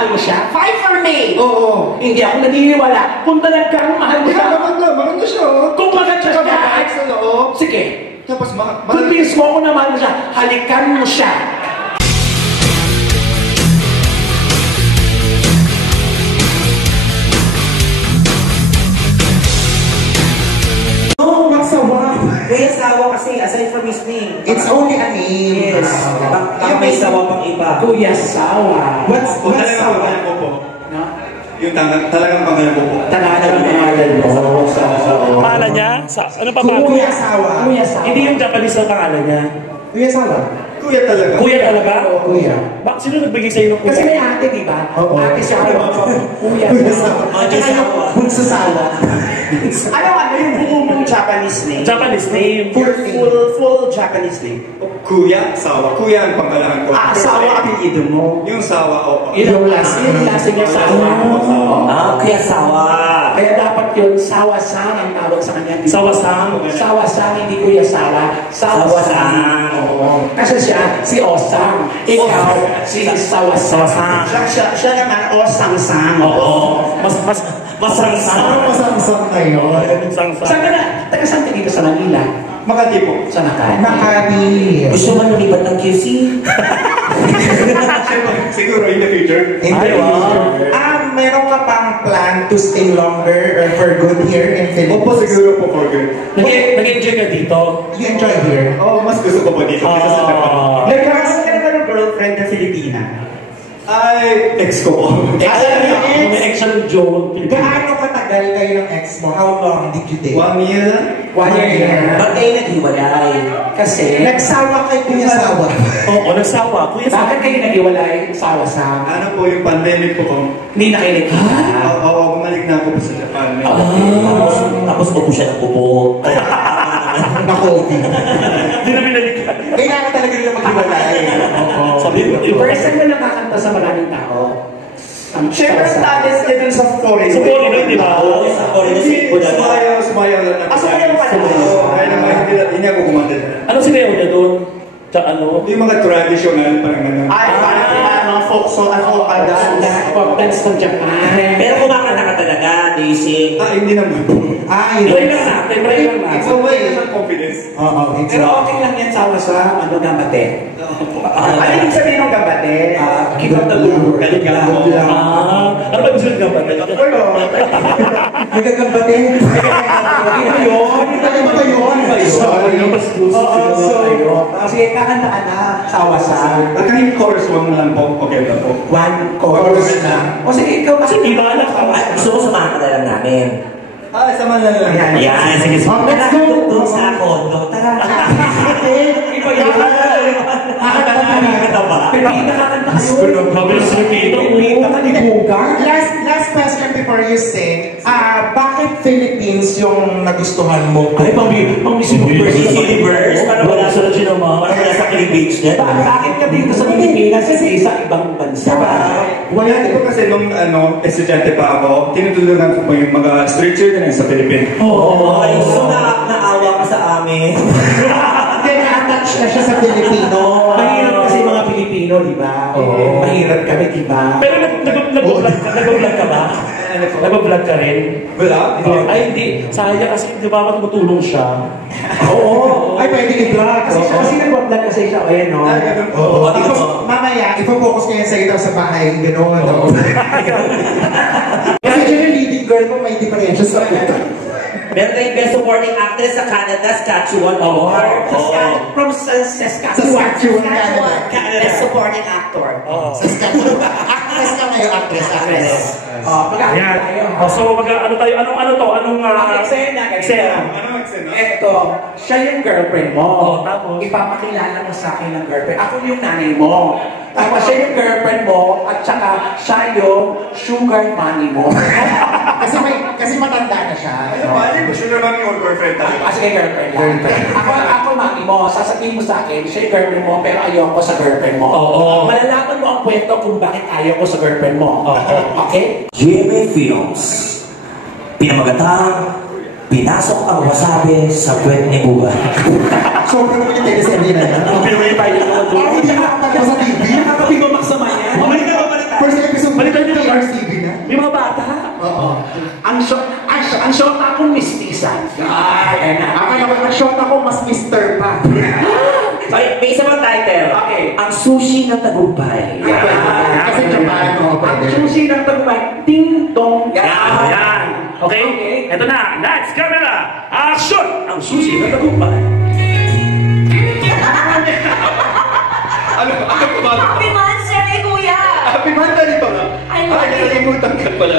mahal mo siya? Fight for me! Oo. Hindi ako naniniwala. Kung talagang mahal mo siya. Maganda siya. Kung maganda siya. Sa loob. Sige. Tapos convince mo ako na mahal mo siya. Halikan mo siya. Kuya Sawa kasi, aside from his name. It's only a name. Yes. Baka may sawa pang iba. Kuya Sawa. What's Sawa? No? Yung talagang pangalan ko po. Talagang pangalan mo. Pangalan niya? Ano pa ba? Kuya Sawa. Kuya Sawa. Hindi yung Japanese na pangalan niya. Kuya Sawa. Kuya talaga. Kuya talaga? Kuya. Sino nagbigay sa'yo ng kuya? Kasi may ate, di ba? Oo. Ate siya. Kuya Sawa. Bunso Sawa. Ano yung buong mong Japanese name? Japanese name. Full Japanese name. Kuya Sawa. Kuya ang pangalan ko. Sawa apelyido mo? Yung Sawa, oo. Yung last niya Sawa. Kuya Sawa. Kaya dapat yun, Sawa-sang ang tawag sa kanya. Sawa-sang. Sawa-sang, hindi Kuya Sawa. Sawa-sang. Oo. Kasi siya, si Osang. Ikaw, si Sawa-sang. Siya naman, Osang-sang. Oo. Masangsang. Masangsang kayo. Sangsang. Saan ka na? Taga saan ka dito sa Manila? Makati po. Sa Makati. Makati. Gusto mo lumipat ng QC? Siguro in the future. Ay, wow. Meron ka pang plan to stay longer or for good here in Philippines? Opo, siguro po for good. Nag-enjoy ka dito? You enjoy here? Oo, mas gusto ko po dito kaysa sa Japan. Nagkakaroon ka naman ng girlfriend na Filipina? Ay, ex ko po. May ex siya ng Joe. Gaano katagal kayo ng ex mo? How long did you date? 1 year. 1 year. Ba't kayo naghiwalay? Kasi, Nagsawa kay Kuya Sawa. Oo, nagsawa. Kuya Sawa. bakit kayo nag-iwalay? Sawa-sang. Ano po yung pandemic po ko? Hindi na kayo nagkita. Oo, bumalik na ako po sa Japan. Tapos upo siya ng upo. Na-COVID. Hindi na binalikan. Kailangan talaga nila maghiwalay. Sabi mo, Person na nakakanta sa maraming tao. Siyempre, status ka dun sa foreign. Sa foreign, di ba? Oo, sa foreign. Sumayaw lang. Sumayaw ka na. Kaya naman, hindi niya ako kumanta. Ano sinayaw niya doon? Ano? Yung mga traditional, parang ano. Ay, parang mga folk song at folk dance. Pop dance ng Japan. Pero kumakanta ka talaga, Daisy. Hindi naman po. Try lang natin, try lang natin. It's a way naman confidence. Oo, Pero okay lang yan sa ano gambate. Ano yung sabihin ng gambate? Keep up the good work. Ano ba gusto ng gambate? Nagagambate. Sige, kakanta ka na. Sawa-sang. Kahit chorus, one lang po. Okay lang po. One chorus na. O sige, ikaw Kasi di ba anak ka? Gusto ko sumama na lang namin. Sama na lang. Ayan, sige. Let's go. Doon sa kondo. Tara. Iba yun. Nakakanta ba? Pipita kakanta kayo. Mabilis na pito. Pipita ka ni Bugar. Last question before you sing. Bakit Philippines yung nagustuhan mo? Ay, pang Miss Universe. Miss Universe. Parang wala sa Chinama. Parang wala sa Philippines dyan. Bakit ka dito sa Pilipinas kasi sa ibang bansa? Wala din po kasi nung estudyante pa ako, tinutulungan ko po yung mga street children sa Philippines. Oo. Ay, so naawa ka sa amin. Hindi, na-attach na siya sa Pilipino. Mahirap kasi mga Pilipino, di ba? Mahirap kami, di ba? Pero nag-vlog ka ba? Nag-vlog ka rin? Wala? Ay, hindi. Sayang kasi di ba tumutulong siya? Oo. Ay, pwede i-vlog. Kasi nag-vlog kasi siya, ayan, no? Oo. Mamaya, ipo-focus kayo sa ito sa bahay. Gano'n. Kasi dyan yung leading girl mo, may diferensya sa ito. Meron kayong Best Supporting Actress sa Canada, Saskatchewan Award. From Saskatchewan, Canada. Best Supporting Actor. Saskatchewan. Actress ka ngayon, actress. Mag-aakit tayo. So, ano tayo? Ano to? Anong... Eksena. Anong eksena? Eto, siya yung girlfriend mo. Tapos? Ipapakilala mo sa akin ng girlfriend. Ako yung nanay mo. Tapos siya yung girlfriend mo at saka siya yung sugar mommy mo. Kasi matanda na siya. Ano ba? Hindi ko sure naman yung girlfriend talaga. Sige, girlfriend lang. Ako mommy mo, sasabihin mo sa akin, siya yung girlfriend mo, pero ayoko sa girlfriend mo. Oo. Malalaman mo ang kwento kung bakit ayoko sa girlfriend mo. Okay? GMA Films. Pinamagatang pinasok ang wasabi sa puwet ni Buga. Sobrang mo yung teleserye na yan. Pinuwi tayo. Parang hindi nakakapagpa sa TV. Nakakapimamak sa maya. First episode Balikan niyo naman. RCB na. May mga bata. Oo. Ang short akong mistisan. Ay, Akala ko, ang short ako, mas Mr. pa. Okay, may isa pang title. Okay. Ang sushi ng tagumpay. Kasi Japan, Ang oo, pwede. susi ng tagumpay, ting-tong. Yan. Okay? Ito na. Next camera. Action! Ang susi ng tagumpay. Ano ba? Happy Monday, Kuya! Happy Monday pa nga. I love Ay, it. nakalimutan ka pala.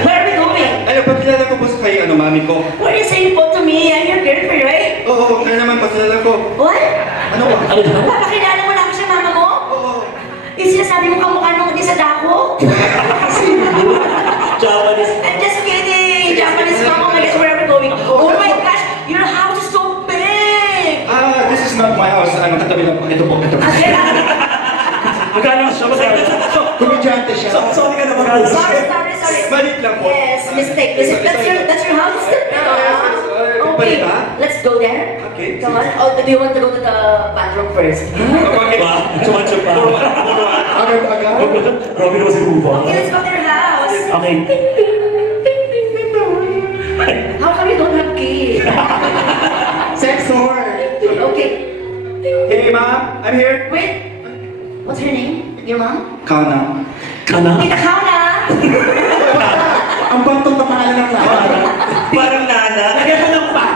Where are we going? Ano, pakilala ko po sa kayo, ano, mami ko. What are you saying po to me? I'm your girlfriend, right? Oo, kaya naman, pakilala ko. What? Ano ba? Papakilala mo namin siya, mama mo? Oo. Yung sinasabi mo kamukha nung di sa dako? Japanese. I'm just kidding! Japanese mom, oh my gosh, where are we going? Oh my gosh, your house is so big! Ah, this is not my house. Ano, katabi lang po. Ito po, ito po. Magkano siya? Komedyante siya. Sorry ka na Sorry. Balik lang po. Yes, mistake. That's your house? Okay, let's go there. Okay. Come on. Oh, do you want to go to the bathroom first? Chumacho pa. Agad-agad. Grabe naman si Ufa. Okay, let's go to their house. Okay. How come you don't have key? Sex whore. Okay. Hey, ma'am. I'm here. Wait. What's her name? Your mom? Kana. Kana? Tita Kauna! Ang bantong na pangalan ng lahat. Parang nana. Lagyan ka ng pa.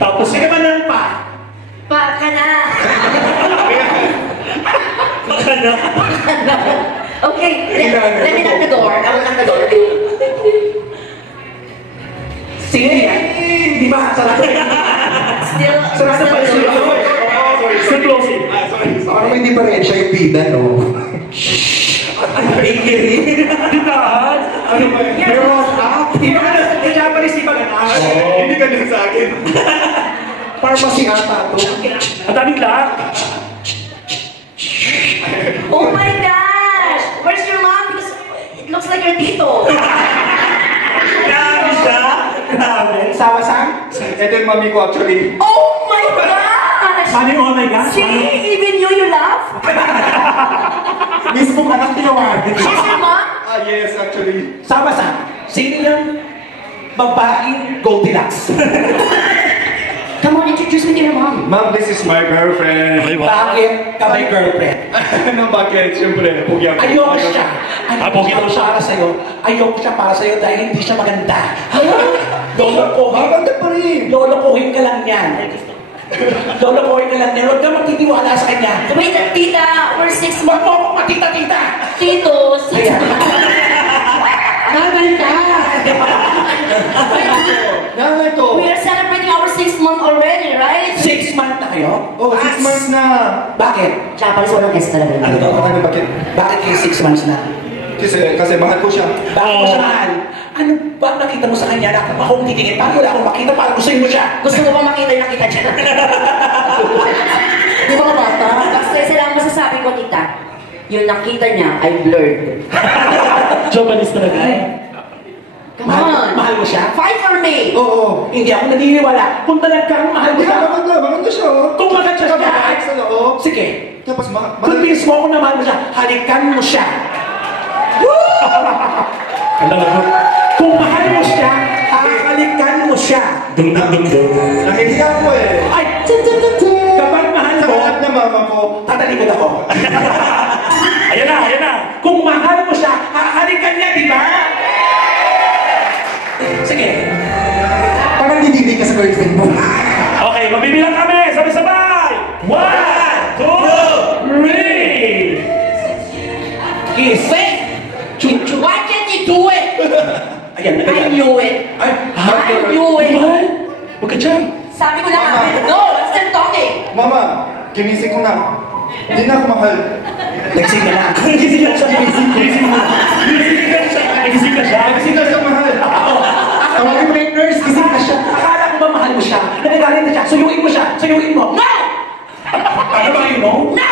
Tapos, Lagyan ka ng pa. Pa ka na! kana. Okay, let me knock the door. I will knock the door. Sino yan? Di ba? Sarado. Still, Sarado pa still siya. door. Still closing. Sorry. Parang may diferensya yung bida, no? Tindahan. Ano ba yun? May roll up. Di ba ka na Japanese, di ba ganas? Hindi ka din sa akin. Pharmacy ata to. Ang daming lahat. Oh my gosh! Where's your mom? Because it looks like your tito. Grabe siya. Grabe. Sawa-sang? Ito yung mami ko actually. Oh my gosh! Ano yung oh my God? See, even you laugh? Mismong anak tinawagan. She's your mom? Ah, yes, actually. Sawa-sang? Sino yung babaeng Goldilocks? Come on, introduce me to your mom. Ma'am, this is my girlfriend. Bakit ka may girlfriend? Ano, bakit? Siyempre, pugi ako. Ayoko siya. Pogi Ayoko daw siya. siya para sa'yo. Ayoko siya para sa'yo dahil hindi siya maganda. Lolokohin. Maganda pa rin. Lolokohin ka lang yan. Lolokohin ka lang yan. Huwag ka magtitiwala sa kanya. Wait, tita, we're 6 Huwag months. mo akong matita-tita. Titos. Ayan. Nanay ka. Nanay ko. We are celebrating our 6th month already, right? 6 months na kayo? Oh, 6 months na. Bakit? Japanese walang S talaga. Ano to? Ano, bakit? Bakit kayo 6 months na? Kasi mahal ko siya. Bakit mo siya mahal? Ano ba nakita mo sa kanya na kung akong titingin? Paano wala akong makita para gustuin mo siya? Gusto mo ba makita yung nakita dyan? Di ba bata? Basta isa lang masasabi ko, tita. Yung nakita niya ay blurred. Japanese talaga. Come on. Mahal mo siya? Fight for me. Oo. Hindi ako naniniwala. Kung talagang mahal mo siya, Maganda siya, oh. kung maganda siya, Mabait sa loob. sige. Tapos, Convince mo ako na mahal mo siya. Halikan mo siya. Ang lalagot. Kung mahal mo siya, halikan mo siya. Dung. Nahihiya ko eh. Ay, kapag mahal Sa mo, harap na mama ko. tatalikod ako. Ayan na. Kung mahal mo siya, hahalikan niya, di ba? Sige. Parang didibig ka sa girlfriend mo. Okay, mabibilang kami. Sabay-sabay. 1, 2, 3. Kiss. Wait. Why can't you do it? Ayan, I knew it. Ay, I knew it. Mahal. Huwag ka dyan. Sabi ko na nga, no, I'm still talking. Mama, ginising ko na. Hindi na ako mahal. nagsing ka na. Gising na siya. Gising na siya. Ginising na siya mahal. Tawagin mo na yung nurse, gising na siya. Akala ko ba mahal mo siya? Nagagalit na siya. Suyuin mo siya. Suyuin mo. No! Ano ba yun, no? No!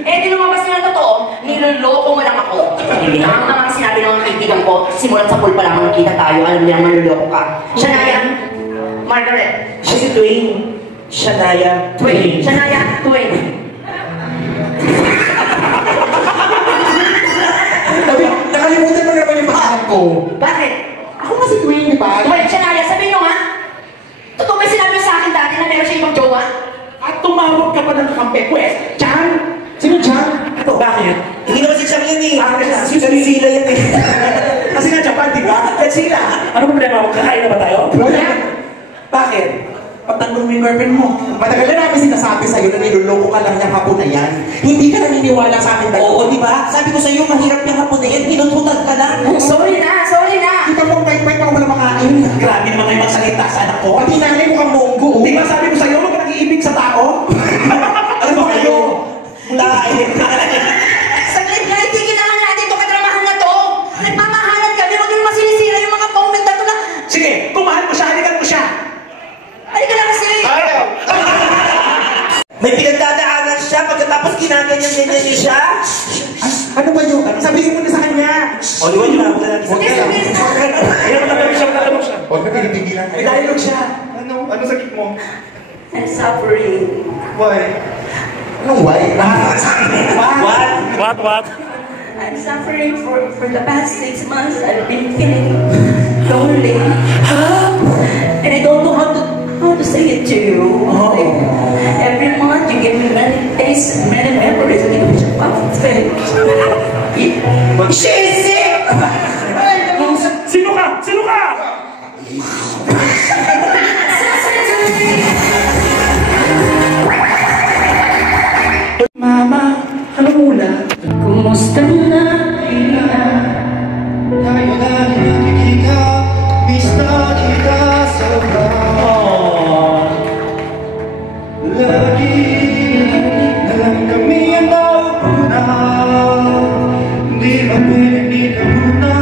Eh, di lumabas na ng totoo, niloloko mo lang ako. Tama naman sinabi ng mga kaibigan ko, simulat sa pool pa lang nakita tayo, alam nilang manloloko ka. Shania, Margaret, Siya si Dwayne. Shania Twain. Shania, Twain. ako. Bakit? Ako nga si Queen, di ba? Wait, Shania, sabihin nyo nga. Totoo ba sinabi nyo sa akin dati na meron siya ibang jowa? At tumawag ka pa ng kampe. Pwes, Chan? Sino Chan? Ano? Bakit? Hindi naman si Chang yan eh. Ah, Si Sila yan eh. Kasi nga Japan, di ba? At sila. Ano problema mo? Kakain na ba tayo? Wala. Bakit? Pagtanggol mo yung girlfriend mo. Matagal na namin sinasabi sa'yo na niloloko ka lang niyang hapon na yan. Hindi ka naniniwala sa amin dalawa. Oo, di ba? Sabi ko sa'yo, mahirap yung hapon na yan. Pinututan ka lang. Sorry na, sorry na. Kita mo ang pait-pait pa wala makain. Grabe naman kayo magsalita sa anak ko. Pati nanay mo kang monggo. Di ba sabi ko sa'yo, huwag ka nag-iibig sa tao? Ano ba kayo? Mula Saglit na, itigil naman natin itong kadramahan na to. Nagmamahalan kami, huwag yung masinisira yung mga comment na to na. Sige, kung mahal mo siya, halikan mo siya. Halika na kasi. May pinagdadaanan siya pagkatapos ginaganyan-ganyan niya siya. Ano ba yun? Sabihin mo na sa kanya. O, di ba yun napunta natin sa Sige, sige. Ayun, matatanong siya. Huwag na pinipigilan May dialogue siya. Ano sakit mo? I'm suffering. Why? Anong why? What? I'm suffering for the past 6 months. I've been feeling lonely. And I don't know how to say it to you. Every month you give me many days, many memories. And you just she's sick! Sino ka? Sino ka? Mama, ano muna? Kumusta na? Tayo na nakikita, miss na kita sobra. Lagi na lang kami ang nauna. Hindi mapili ka muna,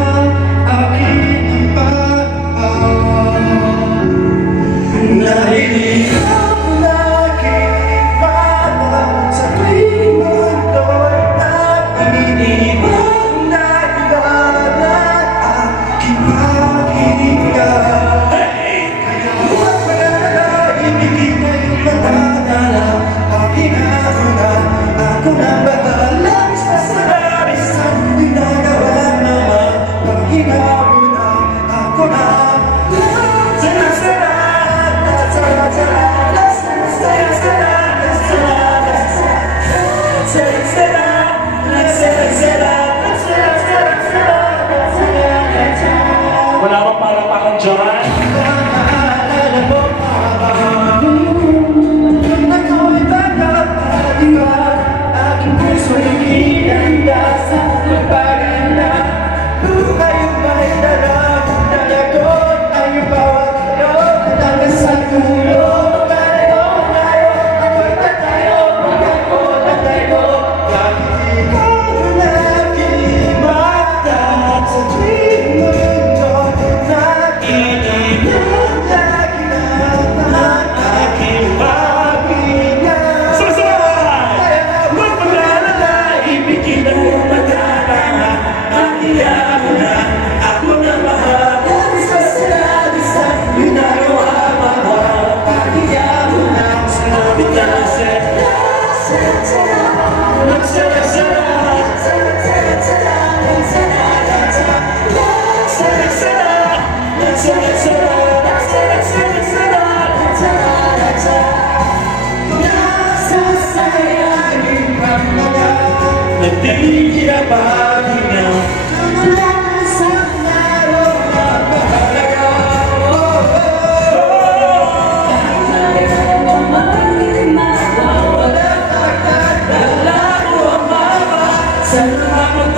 aking ipagpapal. Narinig ako laging mama sa tuwing mundo'y nag-iibang nakilala aking pakinggan. Kaya huwag malala, ibigin na yung matadala. Pakinggan mo na, ako na bahala sa sarili sa ginagawa naman. Pakinggan mo na, ako na. Wala bang parang dyan? Salamat